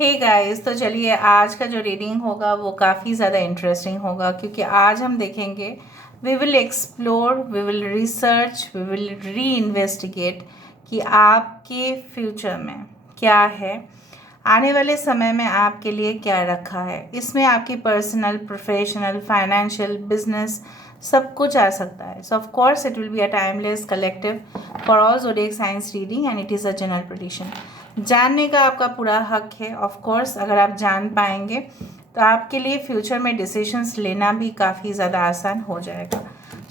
Hey guys, तो चलिए आज का जो रीडिंग होगा वो काफ़ी ज़्यादा इंटरेस्टिंग होगा क्योंकि आज हम देखेंगे we will explore, we will research, we will reinvestigate कि आपके फ्यूचर में क्या है, आने वाले समय में आपके लिए क्या रखा है। इसमें आपकी पर्सनल, प्रोफेशनल, फाइनेंशियल, बिजनेस सब कुछ आ सकता है। सो of course it will be a timeless collective for all zodiac science reading and it is a general prediction. जानने का आपका पूरा हक है। ऑफ कोर्स अगर आप जान पाएंगे तो आपके लिए फ्यूचर में डिसीजंस लेना भी काफ़ी ज़्यादा आसान हो जाएगा।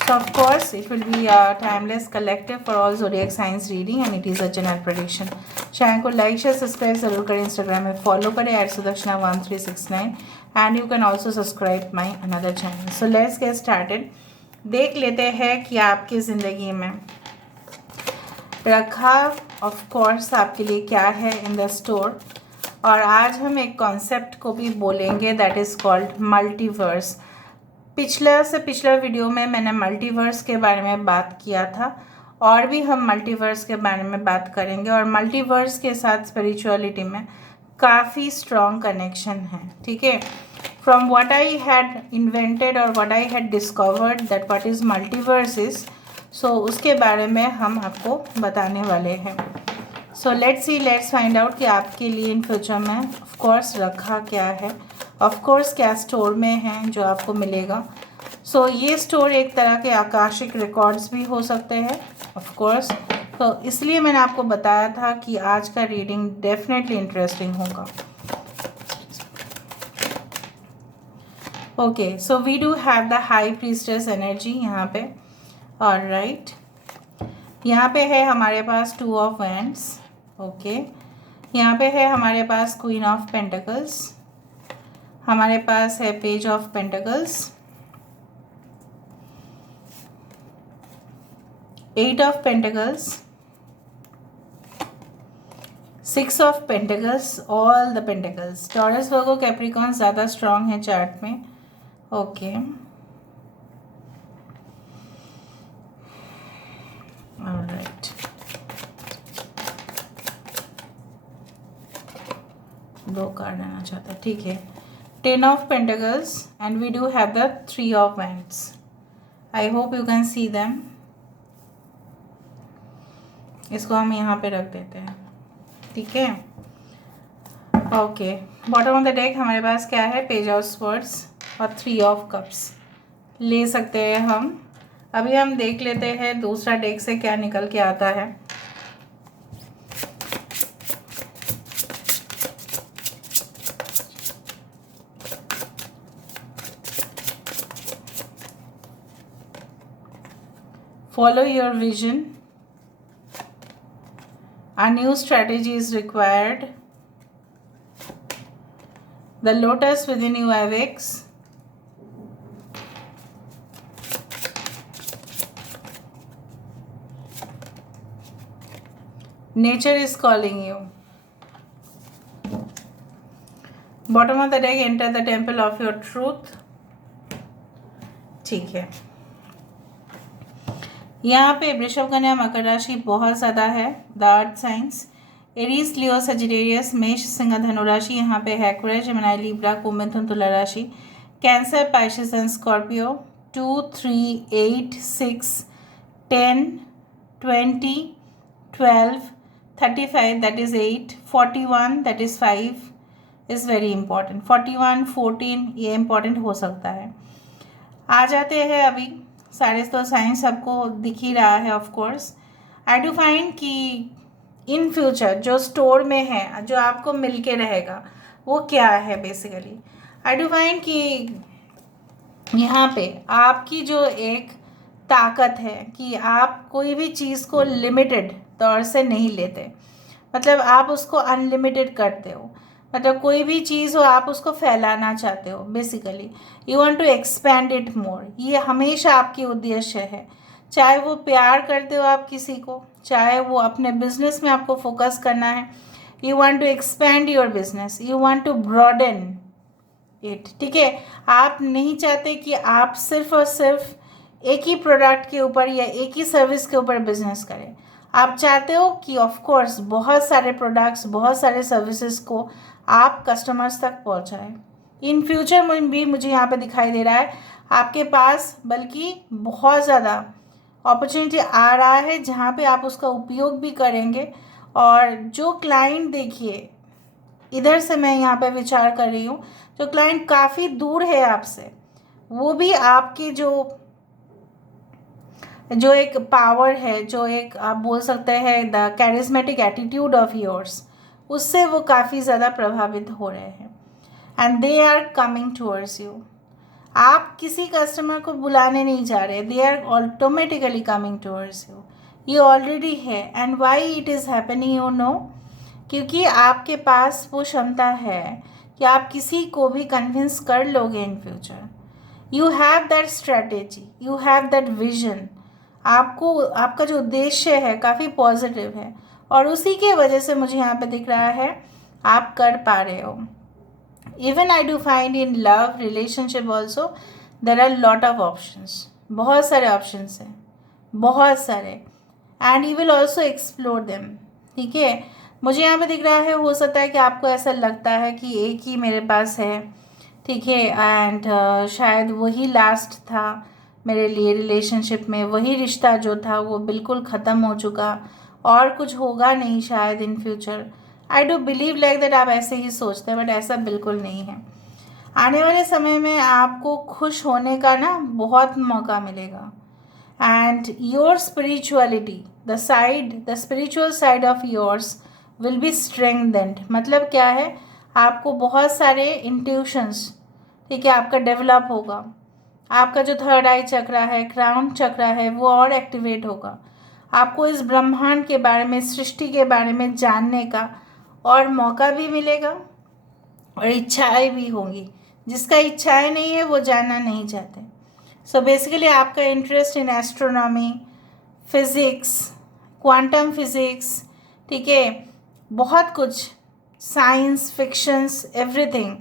So of course it will be a timeless collective for all zodiac science reading and it is a general prediction. Channel को लाइक शेयर सब्सक्राइब जरूर करें, इंस्टाग्राम में फॉलो करें @सुदर्शना1369 and you can also subscribe my another channel. So let's get started. देख लेते हैं कि आपकी ज़िंदगी में रखा ऑफ कोर्स आपके लिए क्या है इन द स्टोर। और आज हम एक कॉन्सेप्ट को भी बोलेंगे दैट इज़ कॉल्ड मल्टीवर्स। पिछला वीडियो में मैंने मल्टीवर्स के बारे में बात किया था और भी हम मल्टीवर्स के बारे में बात करेंगे। और मल्टीवर्स के साथ स्पिरिचुअलिटी में काफ़ी स्ट्रॉन्ग कनेक्शन है। ठीक है, from what I had invented और what I had discovered that what is multiverse is, so उसके बारे में हम आपको बताने वाले हैं। सो लेट्स फाइंड आउट कि आपके लिए इन फ्यूचर में ऑफ कोर्स रखा क्या है, ऑफ कोर्स क्या स्टोर में है जो आपको मिलेगा। सो ये स्टोर एक तरह के आकाशिक रिकॉर्ड्स भी हो सकते हैं ऑफ कोर्स। तो इसलिए मैंने आपको बताया था कि आज का रीडिंग डेफिनेटली इंटरेस्टिंग होगा। Okay, so we do have the high priestess energy यहाँ पे। ऑलराइट, यहाँ पे है हमारे पास 2 ऑफ वैंड्स। ओके, यहाँ पे है हमारे पास क्वीन ऑफ पेंटिकल्स, हमारे पास है page of pentacles, 8 of pentacles, 6 of pentacles, all the pentacles. Taurus, Virgo, Capricorn ज़्यादा स्ट्रांग है चार्ट में। ओके, ऑलराइट, दो कार्ड आना चाहता है, ठीक है। 10 of pentacles and we do have the 3 of wands. I hope you can see them. इसको हम यहाँ पे रख देते हैं, ठीक है। Okay, bottom of the deck हमारे पास क्या है, पेज ऑफ स्वर्ड्स और 3 ऑफ कप्स ले सकते हैं हम। अभी हम देख लेते हैं दूसरा डेक से क्या निकल के आता है। Follow your vision. A new strategy is required. The lotus within you awakes. Nature is calling you. Bottom of the deck, enter the temple of your truth. ठीक है, यहाँ पे वृषभ, कन्या, मकर राशि बहुत ज़्यादा है। The earth science Aries, Leo, Sagittarius, मेष, सिंह, धनु राशि यहाँ पे है। एक्वेरियस, जेमिनी, लिब्रा, कुंभ, मिथुन, तुला राशि। Cancer, Pisces and Scorpio. 2, 3, 8, 6, 10, 20, 12, 35 that is 8, 41 that is 5 is very important. 41, 14 ये इंपॉर्टेंट हो सकता है। आ जाते हैं अभी सारे, तो साइंस सबको दिख ही रहा है of course. I do find कि इन फ्यूचर जो स्टोर में है, जो आपको मिल के रहेगा वो क्या है बेसिकली। आई डू फाइंड कि यहाँ पे आपकी जो एक ताकत है कि आप कोई भी चीज़ को लिमिटेड तौर से नहीं लेते, मतलब आप उसको अनलिमिटेड करते हो। मतलब कोई भी चीज़ हो आप उसको फैलाना चाहते हो, basically you want to expand it more. ये हमेशा आपकी उद्देश्य है, चाहे वो प्यार करते हो आप किसी को, चाहे वो अपने बिजनेस में आपको फोकस करना है। You want to expand your business, you want to broaden it. ठीक है, आप नहीं चाहते कि आप सिर्फ और सिर्फ एक ही प्रोडक्ट के ऊपर या एक ही सर्विस के ऊपर बिजनेस करें। आप चाहते हो कि ऑफ कोर्स बहुत सारे प्रोडक्ट्स, बहुत सारे सर्विसेज को आप कस्टमर्स तक पहुंचाएं। इन फ्यूचर में भी मुझे यहाँ पे दिखाई दे रहा है आपके पास बल्कि बहुत ज़्यादा अपॉर्चुनिटी आ रहा है जहाँ पे आप उसका उपयोग भी करेंगे। और जो क्लाइंट, देखिए इधर से मैं यहाँ पे विचार कर रही हूँ, जो क्लाइंट काफ़ी दूर है आपसे, वो भी आपकी जो एक पावर है, जो एक आप बोल सकते हैं the charismatic attitude of yours, उससे वो काफ़ी ज़्यादा प्रभावित हो रहे हैं and they are coming towards you. आप किसी कस्टमर को बुलाने नहीं जा रहे, they are automatically coming towards you. ये ऑलरेडी है and why it is happening you know, क्योंकि आपके पास वो क्षमता है कि आप किसी को भी कन्विंस कर लोगे in future. You have that strategy, you have that vision. आपको आपका जो उद्देश्य है काफ़ी पॉजिटिव है और उसी के वजह से मुझे यहाँ पे दिख रहा है आप कर पा रहे हो। Even I do find in love relationship also there are lot of options, बहुत सारे ऑप्शंस हैं, बहुत सारे, and you will also explore them. ठीक है, मुझे यहाँ पे दिख रहा है, हो सकता है कि आपको ऐसा लगता है कि एक ही मेरे पास है, ठीक है, एंड शायद वही लास्ट था मेरे लिए रिलेशनशिप में, वही रिश्ता जो था वो बिल्कुल ख़त्म हो चुका और कुछ होगा नहीं शायद in future. I do believe like that, आप ऐसे ही सोचते हैं, बट ऐसा बिल्कुल नहीं है। आने वाले समय में आपको खुश होने का ना बहुत मौका मिलेगा and your spirituality, the spiritual side of yours will be strengthened. मतलब क्या है, आपको बहुत सारे इंट्यूशंस, ठीक है, आपका डेवलप होगा। आपका जो थर्ड आई चक्रा है, क्राउन चक्रा है, वो और एक्टिवेट होगा। आपको इस ब्रह्मांड के बारे में, सृष्टि के बारे में जानने का और मौका भी मिलेगा और इच्छाएं भी होंगी। जिसका इच्छाएं नहीं है वो जानना नहीं चाहते। सो बेसिकली आपका interest in astronomy, physics, quantum physics, ठीक है, बहुत कुछ, साइंस फिक्शंस, एवरीथिंग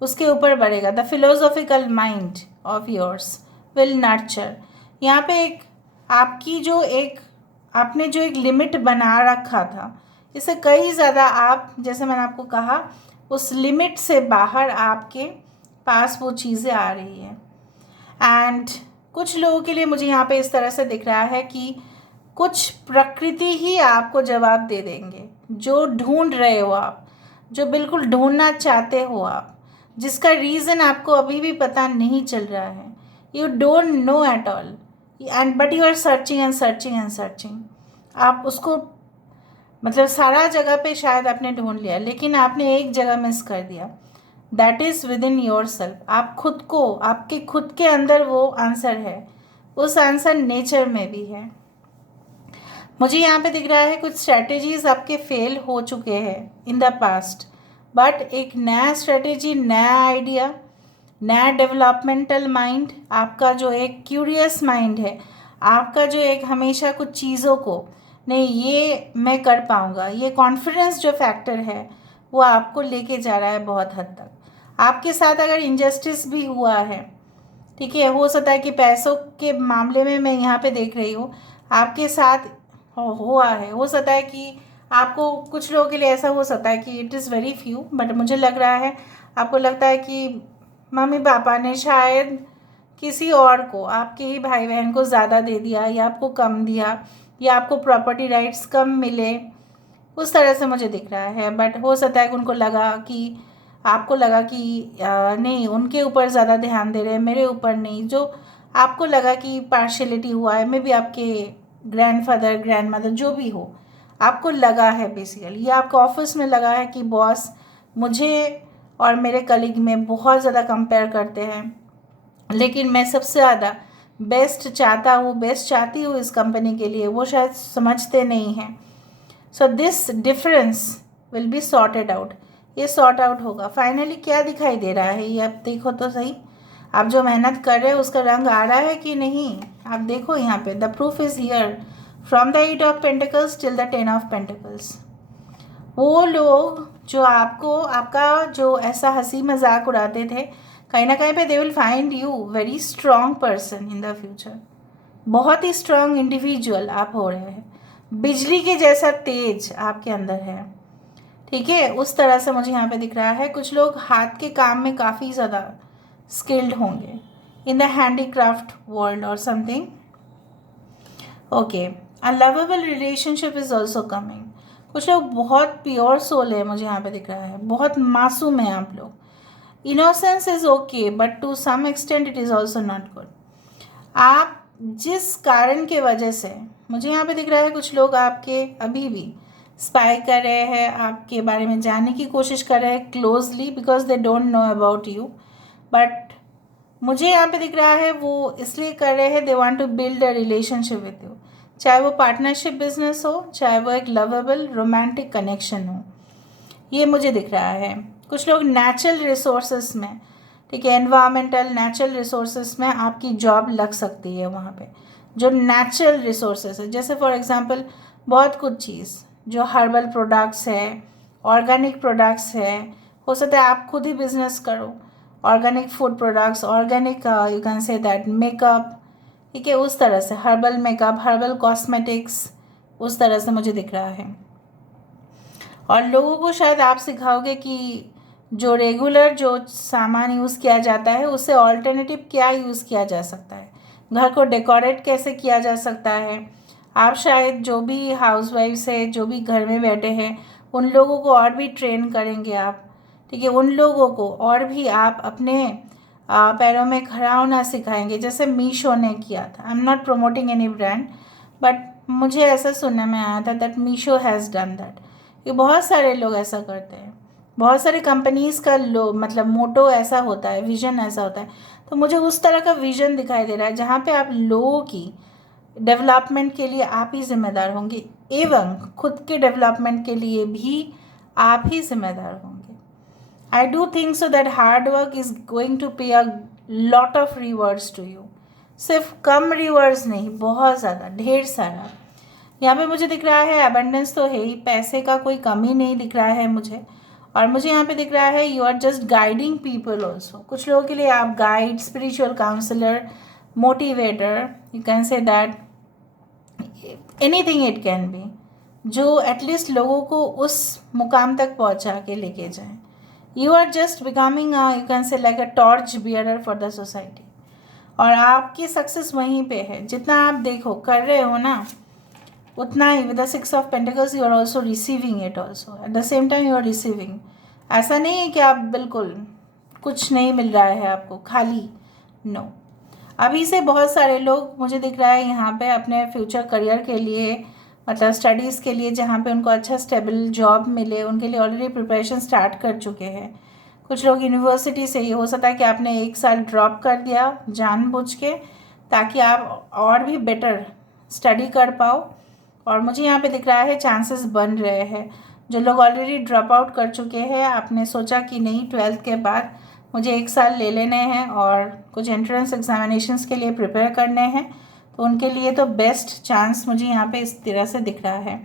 उसके ऊपर बढ़ेगा। The philosophical mind of yours will nurture. यहाँ पे एक आपकी जो एक आपने जो एक लिमिट बना रखा था, इससे कई ज़्यादा आप, जैसे मैंने आपको कहा, उस लिमिट से बाहर आपके पास वो चीज़ें आ रही है। एंड कुछ लोगों के लिए मुझे यहाँ पे इस तरह से दिख रहा है कि कुछ प्रकृति ही आपको जवाब दे देंगे, जो ढूंढ रहे हो आप, जो बिल्कुल ढूंढना चाहते हो आप, जिसका रीज़न आपको अभी भी पता नहीं चल रहा है। You don't know at all and but you are searching and searching and searching. आप उसको मतलब सारा जगह पे शायद आपने ढूंढ लिया, लेकिन आपने एक जगह मिस कर दिया, that is with in your self. आप खुद को, आपके खुद के अंदर वो आंसर है, उस आंसर नेचर में भी है। मुझे यहाँ पे दिख रहा है कुछ स्ट्रैटेजीज आपके फेल हो चुके हैं इन द पास्ट, बट एक नया स्ट्रैटेजी, नया आइडिया, नया डेवलपमेंटल माइंड, आपका जो एक क्यूरियस माइंड है, आपका जो एक हमेशा कुछ चीज़ों को नहीं ये मैं कर पाऊँगा, ये कॉन्फिडेंस जो फैक्टर है वो आपको लेके जा रहा है बहुत हद तक। आपके साथ अगर इनजस्टिस भी हुआ है, ठीक है, हो सकता है कि पैसों के मामले में मैं यहाँ पे देख रही हूँ आपके साथ हुआ है। हो सकता है कि आपको, कुछ लोगों के लिए ऐसा हो सकता है कि it is very few, but मुझे लग रहा है आपको लगता है कि मम्मी पापा ने शायद किसी और को, आपके ही भाई बहन को ज़्यादा दे दिया या आपको कम दिया या आपको प्रॉपर्टी राइट्स कम मिले, उस तरह से मुझे दिख रहा है। बट हो सकता है कि उनको लगा कि, आपको लगा कि नहीं उनके ऊपर ज़्यादा ध्यान दे रहे हैं, मेरे ऊपर नहीं, जो आपको लगा कि पार्शियलिटी हुआ है, मे बी आपके ग्रैंडफादर, ग्रैंडमदर, जो भी हो, आपको लगा है बेसिकली, या आपको ऑफिस में लगा है कि बॉस मुझे और मेरे कलीग में बहुत ज़्यादा कंपेयर करते हैं, लेकिन मैं सबसे ज़्यादा बेस्ट चाहता हूँ, बेस्ट चाहती हूँ इस कंपनी के लिए, वो शायद समझते नहीं हैं। So this difference will be sorted out, ये सॉर्ट आउट होगा। फाइनली क्या दिखाई दे रहा है ये आप देखो तो सही, आप जो मेहनत कर रहे हो उसका रंग आ रहा है कि नहीं, आप देखो यहाँ पे। The proof is here, from the 8 of pentacles till the 10 of pentacles. वो लोग जो आपको, आपका जो ऐसा हंसी मजाक उड़ाते थे, कहीं ना कहीं पे they will find you very strong person in the future. बहुत ही स्ट्रॉन्ग इंडिविजुअल आप हो रहे हैं, बिजली के जैसा तेज आपके अंदर है, ठीक है, उस तरह से मुझे यहाँ पे दिख रहा है। कुछ लोग हाथ के काम में काफ़ी ज़्यादा स्किल्ड होंगे, इन द हैंडीक्राफ्ट वर्ल्ड और something. Okay, a lovable relationship is also coming. कुछ लोग बहुत प्योर सोल है, मुझे यहाँ पे दिख रहा है, बहुत मासूम है आप लोग। Innocence is okay but to some extent it is also not good. आप जिस कारण के वजह से, मुझे यहाँ पे दिख रहा है कुछ लोग आपके अभी भी स्पाई कर रहे हैं, आपके बारे में जानने की कोशिश कर रहे हैं closely, because they don't know about you. But मुझे यहाँ पे दिख रहा है वो इसलिए कर रहे हैं, they want to build a relationship with you, चाहे वो पार्टनरशिप बिजनेस हो, चाहे वो एक लवेबल रोमांटिक कनेक्शन हो, ये मुझे दिख रहा है। कुछ लोग नेचुरल रिसोर्सेस में, ठीक है, एनवायरमेंटल नेचुरल रिसोर्सेस में आपकी जॉब लग सकती है। वहाँ पे जो नेचुरल रिसोर्सेस है, जैसे फॉर एग्जांपल बहुत कुछ चीज़ जो हर्बल प्रोडक्ट्स है, ऑर्गेनिक प्रोडक्ट्स है, हो सकता है आप खुद ही बिजनेस करो, organic food products, organic you can say that makeup, ठीक है, उस तरह से हर्बल मेकअप, हर्बल कॉस्मेटिक्स, उस तरह से मुझे दिख रहा है। और लोगों को शायद आप सिखाओगे कि जो रेगुलर जो सामान यूज़ किया जाता है उससे ऑल्टरनेटिव क्या यूज़ किया जा सकता है, घर को डेकोरेट कैसे किया जा सकता है। आप शायद जो भी हाउसवाइफ्स है, जो भी घर में बैठे हैं, उन लोगों को और भी ट्रेन करेंगे आप, ठीक है, उन लोगों को और भी आप अपने पैरों में खड़ा होना सिखाएंगे, जैसे मीशो ने किया था। I am not promoting any brand, but मुझे ऐसा सुनने में आया था that Meesho has done that. ये बहुत सारे लोग ऐसा करते हैं, बहुत सारी कंपनीज़ का मतलब मोटो ऐसा होता है, विज़न ऐसा होता है। तो मुझे उस तरह का विज़न दिखाई दे रहा है जहाँ पे आप लोगों की डेवलपमेंट के लिए आप ही जिम्मेदार होंगे, एवं खुद के डेवलपमेंट के लिए भी आप ही जिम्मेदार होंगे। I do think so that hard work is going to pay a lot of rewards to you. सिर्फ कम रिवॉर्ड्स नहीं, बहुत ज़्यादा, ढेर सारा। यहाँ पे मुझे दिख रहा है अबंडेंस तो है ही, पैसे का कोई कमी नहीं दिख रहा है मुझे। और मुझे यहाँ पे दिख रहा है you are just guiding people also. कुछ लोगों के लिए आप guide, spiritual counsellor, motivator, you can say that, anything it can be, जो एटलीस्ट लोगों को उस मुकाम तक पहुँचा के लेके जाए। You are just becoming you can say like a torch bearer for the society. और आपकी सक्सेस वहीं पे है, जितना आप देखो कर रहे हो ना, उतना ही with the 6 of pentacles you are also receiving it also, at the same time you are receiving. ऐसा नहीं है कि आप बिल्कुल कुछ नहीं मिल रहा है आपको, खाली, नो। अभी से बहुत सारे लोग मुझे दिख रहा है यहाँ पे अपने फ्यूचर करियर के लिए, मतलब स्टडीज़ के लिए, जहाँ पे उनको अच्छा स्टेबल जॉब मिले, उनके लिए ऑलरेडी प्रिपरेशन स्टार्ट कर चुके हैं। कुछ लोग यूनिवर्सिटी से, ही हो सकता है कि आपने 1 साल ड्रॉप कर दिया जानबूझ के, ताकि आप और भी बेटर स्टडी कर पाओ। और मुझे यहाँ पे दिख रहा है चांसेस बन रहे हैं। जो लोग ऑलरेडी ड्रॉप आउट कर चुके हैं, आपने सोचा कि नहीं 12th के बाद मुझे 1 साल ले लेने हैं और कुछ एंट्रेंस एग्जामिनेशंस के लिए प्रिपेयर करने हैं, तो उनके लिए तो बेस्ट चांस मुझे यहाँ पे इस तरह से दिख रहा है।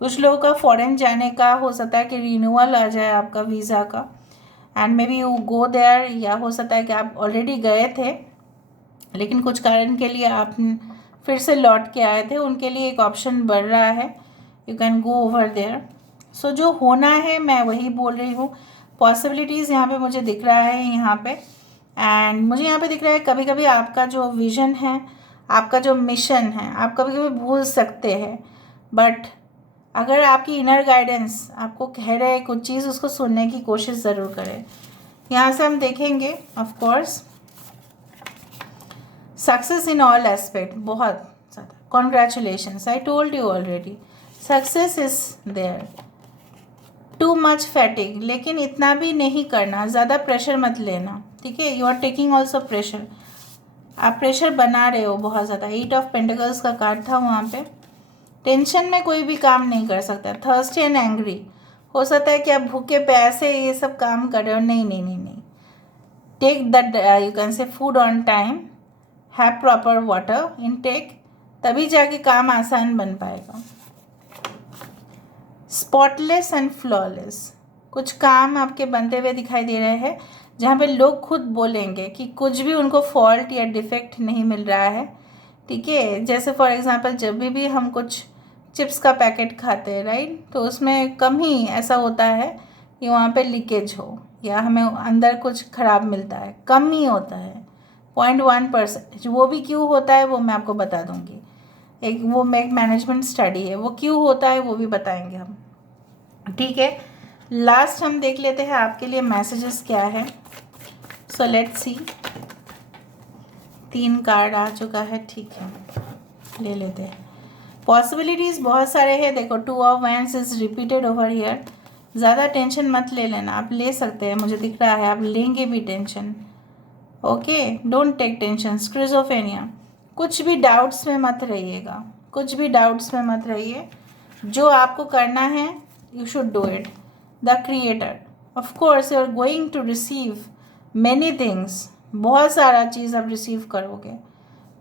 कुछ लोगों का फॉरेन जाने का हो सकता है कि रिन्यूअल आ जाए आपका वीज़ा का, and maybe you go there, या हो सकता है कि आप ऑलरेडी गए थे लेकिन कुछ कारण के लिए आप फिर से लौट के आए थे, उनके लिए एक ऑप्शन बढ़ रहा है, you can go over there. So जो होना है मैं वही बोल रही हूँ। पॉसिबिलिटीज़ यहाँ पे मुझे दिख रहा है यहाँ पे, एंड मुझे यहाँ पे दिख रहा है कभी कभी आपका जो विज़न है, आपका जो मिशन है, आप कभी कभी भूल सकते हैं, बट अगर आपकी इनर गाइडेंस आपको कह रहे हैं कुछ चीज़, उसको सुनने की कोशिश ज़रूर करें। यहाँ से हम देखेंगे of course success in all aspect, बहुत ज़्यादा congratulations, I told you already, success is there. Too much fatigue, लेकिन इतना भी नहीं करना, ज़्यादा प्रेशर मत लेना, ठीक है। You are taking also pressure, आप प्रेशर बना रहे हो बहुत ज़्यादा। 8 ऑफ पेंटिकल्स का कार्ड था वहाँ पे। टेंशन में कोई भी काम नहीं कर सकता। थर्स्टी एंड एंग्री, हो सकता है कि आप भूखे प्यासे ये सब काम कर रहे हो, नहीं नहीं नहीं नहीं। Take that you can say food on time, have proper water intake, तभी जाके काम आसान बन पाएगा। स्पॉटलेस एंड फ्लॉलेस, कुछ काम आपके बनते हुए दिखाई दे रहे हैं जहाँ पे लोग खुद बोलेंगे कि कुछ भी उनको फॉल्ट या डिफेक्ट नहीं मिल रहा है, ठीक है। जैसे फॉर एग्जांपल जब भी हम कुछ चिप्स का पैकेट खाते हैं, राइट? तो उसमें कम ही ऐसा होता है कि वहाँ पे लीकेज हो या हमें अंदर कुछ ख़राब मिलता है, कम ही होता है, 0.1%। वो भी क्यों होता है वो मैं आपको बता दूँगी। एक मैनेजमेंट स्टडी है, वो क्यों होता है वो भी बताएंगे हम, ठीक है। लास्ट हम देख लेते हैं आपके लिए मैसेजेस क्या है। सो लेट्स सी, 3 कार्ड आ चुका है, ठीक है, ले लेते हैं। पॉसिबिलिटीज़ बहुत सारे हैं, देखो 2 of wands is repeated over here. ज़्यादा टेंशन मत ले लेना, आप ले सकते हैं, मुझे दिख रहा है आप लेंगे भी tension, okay, don't take tension. Schizophrenia, कुछ भी डाउट्स में मत रहिएगा, कुछ भी डाउट्स में मत रहिए, जो आपको करना है you should do it. The creator, of course you are going to receive many things, बहुत सारा चीज़ आप रिसीव करोगे,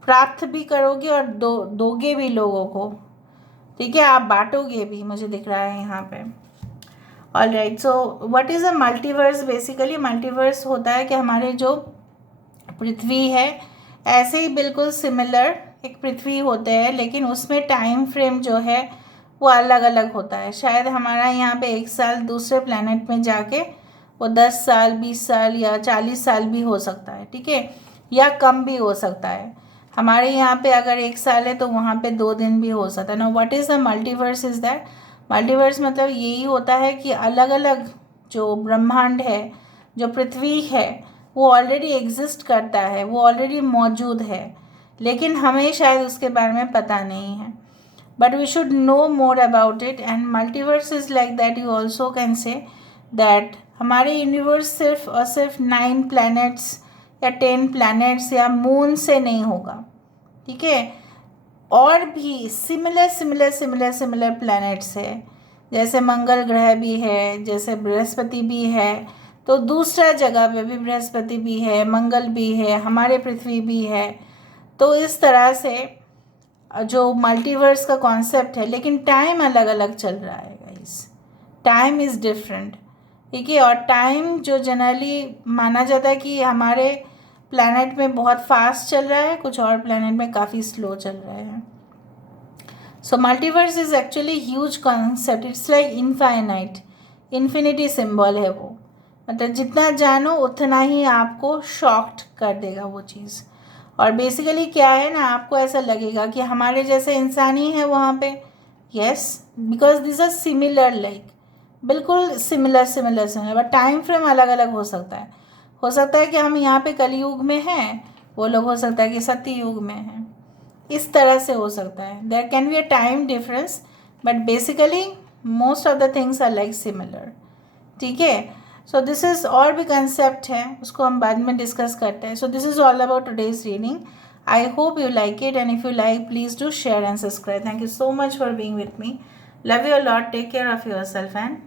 प्राप्त भी करोगे और दोगे भी लोगों को, ठीक है, आप बांटोगे भी, मुझे दिख रहा है यहाँ पे। All right, so what is a multiverse? Basically multiverse होता है कि हमारे जो पृथ्वी है ऐसे ही बिल्कुल सिमिलर एक पृथ्वी होते हैं, लेकिन उसमें टाइम फ्रेम जो है वो अलग अलग होता है। शायद हमारा यहाँ पे 1 साल दूसरे प्लैनेट में जाके वो 10 साल 20 साल या 40 साल भी हो सकता है, ठीक है, या कम भी हो सकता है। हमारे यहाँ पे अगर 1 साल है तो वहाँ पे 2 दिन भी हो सकता है ना। What is the multiverse is that? Multiverse मतलब यही होता है कि अलग अलग जो ब्रह्मांड है, जो पृथ्वी है, वो ऑलरेडी एग्जिस्ट करता है, वो ऑलरेडी मौजूद है, लेकिन हमें शायद उसके बारे में पता नहीं है, but we should know more about it. And multiverse is like that, you also can say that हमारे यूनिवर्स सिर्फ और सिर्फ 9 प्लैनेट्स या 10 प्लैनेट्स या मून से नहीं होगा, ठीक है, और भी सिमिलर प्लैनेट्स है, जैसे मंगल ग्रह भी है, जैसे बृहस्पति भी है, तो दूसरा जगह पे भी बृहस्पति भी है, मंगल भी है, हमारे पृथ्वी भी है। तो इस तरह से जो मल्टीवर्स का कॉन्सेप्ट है, लेकिन टाइम अलग अलग चल रहा है गाइस, टाइम इज़ डिफरेंट, ठीक है। और टाइम जो जनरली माना जाता है कि हमारे प्लैनेट में बहुत फास्ट चल रहा है, कुछ और प्लैनेट में काफ़ी स्लो चल रहा है। So multiverse is actually huge concept, it's like infinite, infinity symbol है वो, मतलब जितना जानो उतना ही आपको शॉक्ड कर देगा वो चीज़। और बेसिकली क्या है ना, आपको ऐसा लगेगा कि हमारे जैसे इंसान ही है वहाँ पे, yes, because this are similar, like बिल्कुल सिमिलर, बट टाइम फ्रेम अलग अलग हो सकता है। हो सकता है कि हम यहाँ पे कलयुग में हैं, वो लोग हो सकता है कि सत्य युग में हैं, इस तरह से हो सकता है। There can be a time difference, but basically most of the things are like similar, ठीक है। सो दिस इज़, और भी कंसेप्ट है, उसको हम बाद में डिस्कस करते हैं। So this is all about today's reading. I hope you like it, and if you like please do share and subscribe. Thank you so much for being with me. Love you a lot. Take care of yourself and